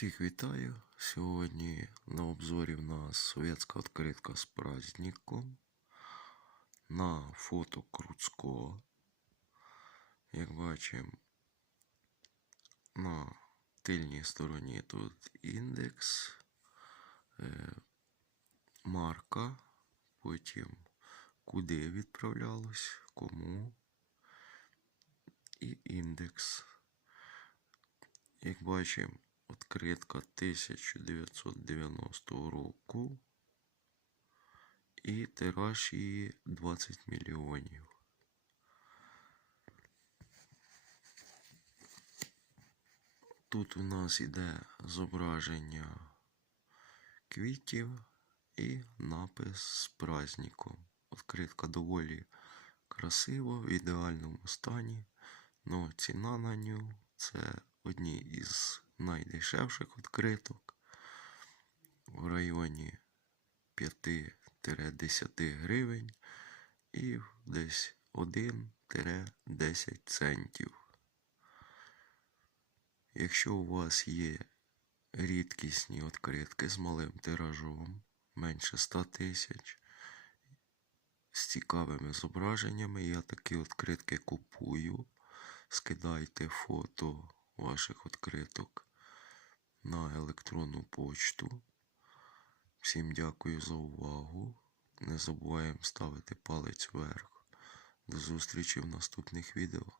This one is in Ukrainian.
Всіх вітаю. Сьогодні на обзорі в нас совєтська відкритка з праздником. На фото Круцького. Як бачимо, на тильній стороні тут індекс, е, марка, потім куди відправлялось, кому і індекс. Як бачимо, відкритка 1990 року. І тираж її 20 мільйонів. Тут у нас іде зображення квітів і напис з праздником. Відкритка доволі красива, в ідеальному стані. Но ціна на нього це одні із найдешевших відкриток в районі 5-10 гривень і десь 1-10 центів. Якщо у вас є рідкісні відкритки з малим тиражом, менше 100 тисяч, з цікавими зображеннями, я такі відкритки купую. Скидайте фото ваших відкриток на електронну почту. Всім дякую за увагу. Не забуваємо ставити палець вверх. До зустрічі в наступних відео.